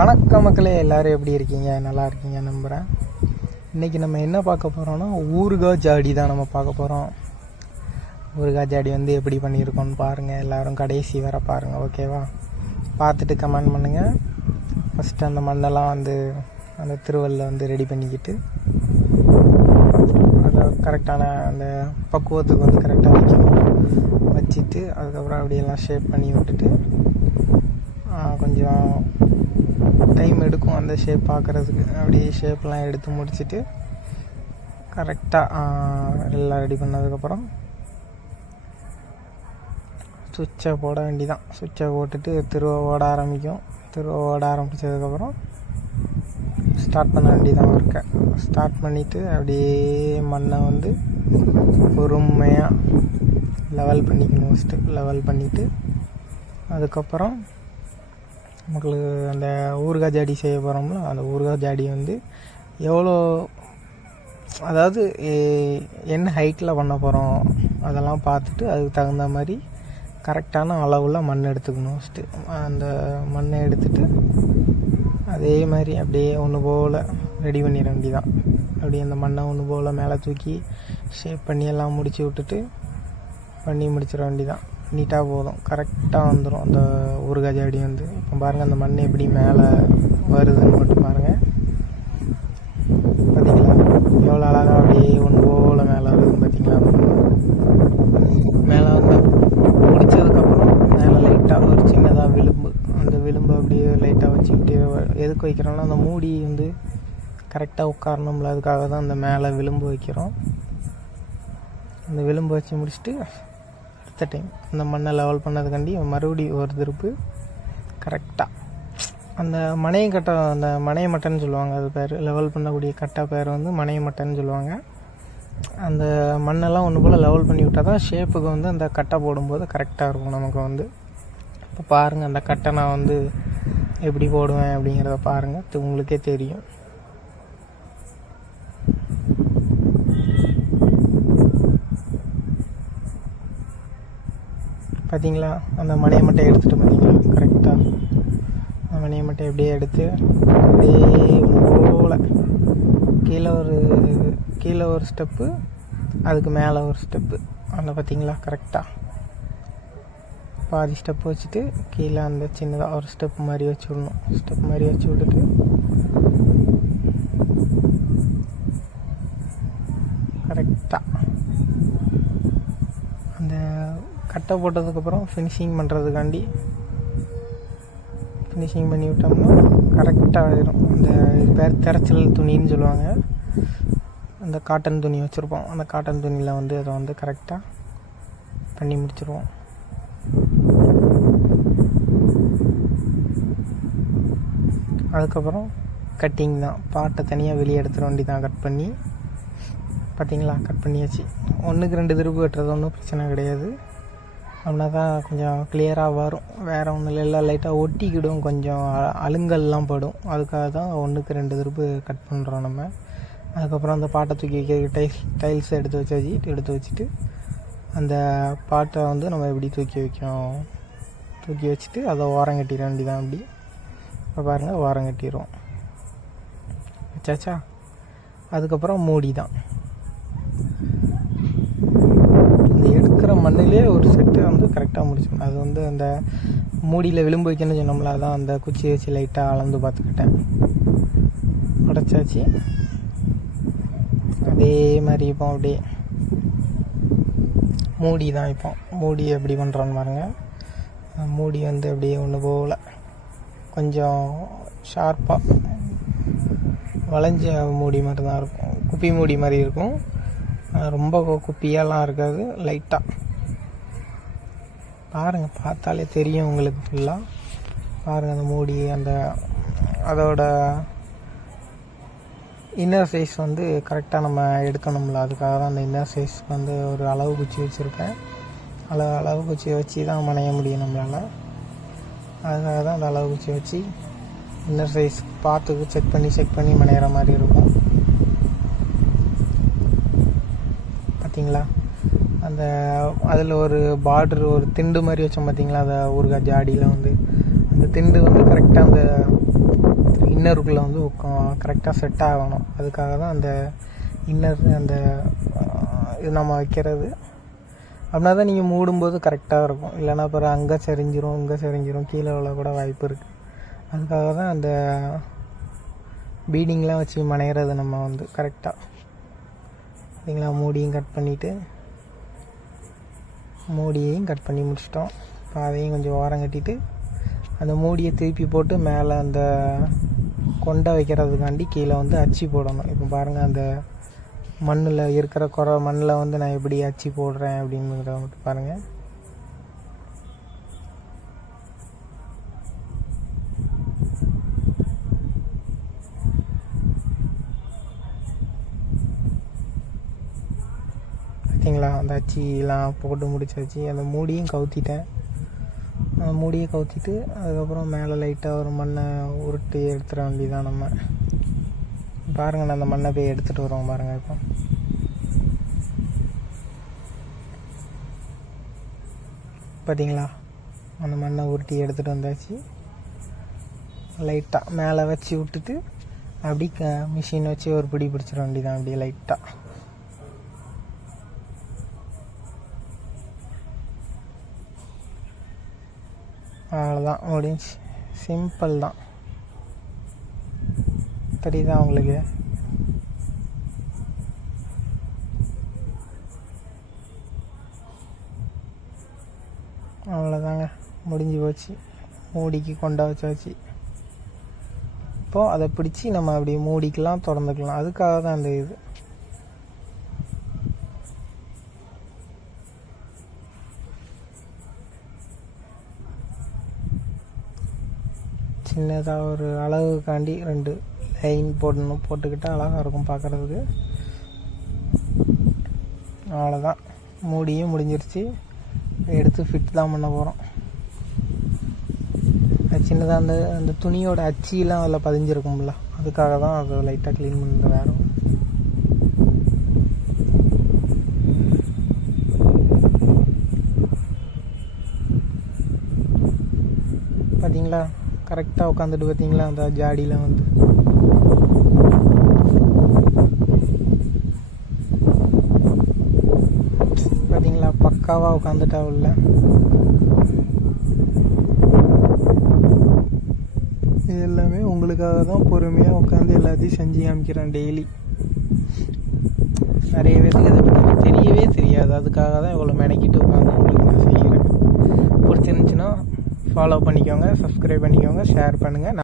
வணக்கம் மக்களே, எல்லோரும் எப்படி இருக்கீங்க? நல்லா இருக்கீங்க நம்புகிறேன். இன்றைக்கி நம்ம என்ன பார்க்க போகிறோன்னா ஊறுகாய் ஜாடி தான் நம்ம பார்க்க போகிறோம். ஊறுகாய் ஜாடி வந்து எப்படி பண்ணியிருக்கோன்னு பாருங்கள். எல்லோரும் கடைசி வர பாருங்கள், ஓகேவா? பார்த்துட்டு கமெண்ட் பண்ணுங்கள். ஃபஸ்ட்டு அந்த மண்ணெல்லாம் வந்து அந்த திருவல்ல வந்து ரெடி பண்ணிக்கிட்டு அதை கரெக்டான அந்த பக்குவத்துக்கு வந்து கரெக்டாக வச்சுட்டு அதுக்கப்புறம் அப்படியெல்லாம் ஷேப் பண்ணி விட்டுட்டு கொஞ்சம் டைம் எடுக்கும் அந்த ஷேப் பார்க்குறதுக்கு. அப்படியே ஷேப்லாம் எடுத்து முடிச்சுட்டு கரெக்டாக எல்லாம் ரெடி பண்ணதுக்கப்புறம் சுவிட்சை போட வேண்டிதான். சுவிட்சை போட்டுட்டு திருவை ஓட ஆரம்பிக்கும். திருவை ஓட ஆரம்பித்ததுக்கப்புறம் ஸ்டார்ட் பண்ண வேண்டிதான் ஒர்க்கை. ஸ்டார்ட் பண்ணிவிட்டு அப்படியே மண்ணை வந்து பொறுமையாக லெவல் பண்ணிக்கணும். ஃபஸ்ட்டு லெவல் பண்ணிவிட்டு அதுக்கப்புறம் நமக்கு அந்த ஊறுகாய் ஜாடி செய்ய போகிறோம்ல, அந்த ஊறுகாய் ஜாடி வந்து எவ்வளோ, அதாவது என்ன ஹைட்டில் பண்ண போகிறோம் அதெல்லாம் பார்த்துட்டு அதுக்கு தகுந்த மாதிரி கரெக்டான அளவில் மண் எடுத்துக்கணும். ஃபஸ்ட்டு அந்த மண்ணை எடுத்துகிட்டு அதே மாதிரி அப்படியே ஒன்று போல் ரெடி பண்ணிட வேண்டிதான். அப்படியே அந்த மண்ணை ஒன்று போல் மேலே தூக்கி ஷேப் பண்ணி எல்லாம் முடித்து விட்டுட்டு பண்ணி முடிச்சிட வேண்டிதான். நீட்டாக போதும், கரெக்டாக வந்துடும் அந்த ஊறுகாய் ஜாடி வந்து. இப்போ பாருங்கள் அந்த மண் எப்படி மேலே வருதுன்னு மட்டும் பாருங்கள். பார்த்தீங்களா எவ்வளோ அழகாக அப்படியே ஒன்று போல் மேலே வருதுன்னு பார்த்தீங்களா? மேலே வந்து முடித்ததுக்கப்புறம் மேலே லைட்டாக ஒரு சின்னதாக விளிம்பு, அந்த விளிம்பு அப்படியே லைட்டாக வச்சுக்கிட்டு எதுக்கு வைக்கிறோம்னா அந்த மூடி வந்து கரெக்டாக உட்காரணும்ல, அதுக்காக தான் அந்த மேலே விளிம்பு வைக்கிறோம். அந்த விளிம்பு வச்சு முடிச்சுட்டு அடுத்த டைம் அந்த மண்ணை லெவல் பண்ணதுக்காண்டி மறுபடியும் ஒரு திருப்பு கரெக்டாக அந்த மனையை கட்டை, அந்த மனையை மட்டைன்னு சொல்லுவாங்க, அது பேர் லெவல் பண்ணக்கூடிய கட்டை பேர் வந்து மனையை மட்டைன்னு சொல்லுவாங்க. அந்த மண்ணெல்லாம் ஒன்று போல் லெவல் பண்ணி விட்டால் தான் ஷேப்புக்கு வந்து அந்த கட்டை போடும்போது கரெக்டாக இருக்கும் நமக்கு வந்து. இப்போ பாருங்கள் அந்த கட்டை நான் வந்து எப்படி போடுவேன் அப்படிங்கிறத பாருங்கள், உங்களுக்கே தெரியும். பார்த்தீங்களா அந்த மனையை மட்டை எடுத்துகிட்டு பார்த்தீங்களா கரெக்டாக அந்த மனையை மட்டை அப்படியே எடுத்து அப்படியே போல் கீழே ஒரு ஸ்டெப்பு, அதுக்கு மேலே ஒரு ஸ்டெப்பு, அந்த பார்த்தீங்களா கரெக்டாக பாதி ஸ்டெப்பு வச்சுட்டு கீழே அந்த சின்னதாக ஒரு ஸ்டெப் மாதிரி வச்சு விடணும். ஸ்டெப் மாதிரி வச்சு விட்டுட்டு கரெக்டாக அந்த கட்டை போட்டதுக்கப்புறம் ஃபினிஷிங் பண்ணுறதுக்காண்டி ஃபினிஷிங் பண்ணி விட்டோம்னா கரெக்டாக ஆகிடும். அந்த இது பேர் திரைச்சல் துணின்னு சொல்லுவாங்க. அந்த காட்டன் துணி வச்சுருப்போம், அந்த காட்டன் துணியில் வந்து அதை வந்து கரெக்டாக பண்ணி முடிச்சிடுவோம். அதுக்கப்புறம் கட்டிங் தான், பாட்டை தனியாக வெளியே எடுத்துட வேண்டி தான். கட் பண்ணி பார்த்தீங்களா, கட் பண்ணியாச்சு. 1க்கு 2 திருப்பு வெட்டுறது ஒன்றும் பிரச்சனை கிடையாது. அப்படின்னா தான் கொஞ்சம் கிளியராக வரும். வேறு ஒன்றும் இல்லை, எல்லாம் லைட்டாக ஒட்டிக்கிடும், கொஞ்சம் அழுங்கல்லாம் படும். அதுக்காக தான் 1க்கு 2 திருப்பு கட் பண்ணுறோம் நம்ம. அதுக்கப்புறம் அந்த பாட்டை தூக்கி வைக்க டைல்ஸ் எடுத்து வச்சுட்டு அந்த பாட்டை வந்து நம்ம எப்படி தூக்கி வச்சுட்டு அதை ஓரம் கட்டிட வேண்டிதான். அப்படி இப்போ பாருங்கள் ஓரம் கட்டிடுவோம். வச்சாச்சா? அதுக்கப்புறம் மூடி தான். இந்த எடுக்கிற மண்ணிலே ஒரு செட்டு வந்து கரெக்டாக முடிச்சிடணும். அது வந்து அந்த மூடியில் விளிம்பு வைக்கணும்னு சொன்னோம்ல, அதான் அந்த குச்சியை வச்சு லைட்டாக அளந்து பார்த்துக்கிட்டேன். உடைச்சாச்சு. அதே மாதிரி இப்போ அப்படியே மூடி தான். இப்போ மூடி எப்படி பண்ணுறோன்னு பாருங்கள். மூடி வந்து அப்படியே ஒன்று போல் கொஞ்சம் ஷார்ப்பாக வளைஞ்ச மூடி மாதிரி தான் இருக்கும், குப்பி மூடி மாதிரி இருக்கும். ரொம்ப குப்பியெல்லாம் இருக்காது, லைட்டாக பாருங்கள், பார்த்தாலே தெரியும் உங்களுக்கு ஃபுல்லாக. பாருங்கள் அந்த மூடி அந்த அதோட இன்னர் சைஸ் வந்து கரெக்டாக நம்ம எடுக்கணும்ல, அதுக்காக தான் அந்த இன்னர் சைஸ் வந்து ஒரு அளவு குச்சி வச்சுருப்பேன். அளவு குச்சியை வச்சு தான் மனைய முடியும் நம்மளால். அதுக்காக தான் அந்த அளவு குச்சி வச்சு இன்னர் சைஸ் பார்த்து செக் பண்ணி மனையிற மாதிரி இருக்கும். பார்த்தீங்களா அந்த அதில் ஒரு பார்டர், ஒரு திண்டு மாதிரி வச்சோம் பார்த்தீங்களா, அதை ஊறுகாய் ஜாடியில் வந்து அந்த திண்டு வந்து கரெக்டாக அந்த இன்னருக்குள்ளே வந்து கரெக்டாக செட் ஆகணும். அதுக்காக தான் அந்த இன்னர் அந்த இது நம்ம வைக்கிறது. அப்படின்னா தான் நீங்கள் மூடும்போது கரெக்டாக இருக்கும். இல்லைன்னா அப்புறம் அங்கே சரிஞ்சிரும் கீழே விழ கூட வாய்ப்பு இருக்குது. அதுக்காக தான் அந்த பீடிங்லாம் வச்சு மனைகிறது நம்ம வந்து கரெக்டாக. சரிங்களா, மூடியும் கட் பண்ணி முடிச்சிட்டோம். இப்போ அதையும் கொஞ்சம் ஓரம் கட்டிட்டு அந்த மூடியை திருப்பி போட்டு மேலே அந்த கொண்டை வைக்கிறதுக்காண்டி கீழே வந்து அச்சு போடணும். இப்போ பாருங்கள், அந்த மண்ணில் இருக்கிற மண்ணில் வந்து நான் எப்படி அச்சு போடுறேன் அப்படிங்கிறத மட்டும் பாருங்கள். பார்த்தீங்களா, அந்த அச்சிலாம் போட்டு முடிச்சாச்சு. அந்த மூடியும் கவுத்திட்டேன். மூடியை கவுத்திட்டு அதுக்கப்புறம் மேலே லைட்டாக ஒரு மண்ணை உருட்டி எடுத்துட வேண்டியதான் நம்ம. பாருங்கள், நான் அந்த மண்ணை போய் எடுத்துகிட்டு வருவோம் பாருங்கள். இப்போ பார்த்தீங்களா, அந்த மண்ணை உருட்டி எடுத்துகிட்டு வந்தாச்சு. லைட்டாக மேலே வச்சு விட்டுட்டு அப்படி மிஷின் வச்சு ஒரு பிடி பிடிச்சிட வேண்டியதான். அப்படியே லைட்டாக அவ்வளோதான், முடிஞ்சு. சிம்பிள் தான், தெரியுதா உங்களுக்கு? அவ்வளோதாங்க, முடிஞ்சு போச்சு. மூடிக்கு கொண்டா வச்சாச்சு. இப்போது அதை பிடிச்சி நம்ம அப்படி மூடிக்கலாம், திறந்துக்கலாம். அதுக்காக தான் அந்த இது. சின்னதாக ஒரு அளவுக்காண்டி 2 லைன் போட்டுக்கிட்டால் அழகாக இருக்கும் பார்க்குறதுக்கு. அவ்வளோதான், மூடியும் முடிஞ்சிருச்சு. எடுத்து ஃபிட் தான் பண்ண போகிறோம். சின்னதாக அந்த துணியோட அச்சிலாம் அதில் பதிஞ்சிருக்கும்ல, அதுக்காக தான் அதை லைட்டாக க்ளீன் பண்ணுறது. வேறு பார்த்தீங்களா, கரெக்டாக உட்காந்துட்டு பார்த்தீங்களா அந்த ஜாடியில் வந்து. பார்த்தீங்களா, பக்காவாக உட்காந்துட்டா உள்ள. இது எல்லாமே உங்களுக்காக தான் பொறுமையாக உட்காந்து எல்லாத்தையும் செஞ்சு காமிக்கிறேன் டெய்லி. நிறைய பேருக்கு இதை பற்றி தெரியவே தெரியாது. அதுக்காக தான் இவ்வளோ மெனக்கிட்டு உட்காந்து உங்களுக்கு நான் செய்கிறேன். பிடிச்சிருந்துச்சுன்னா ஃபாலோ பண்ணிக்கோங்க, சப்ஸ்கிரைப் பண்ணிக்கோங்க, ஷேர் பண்ணுங்கள்.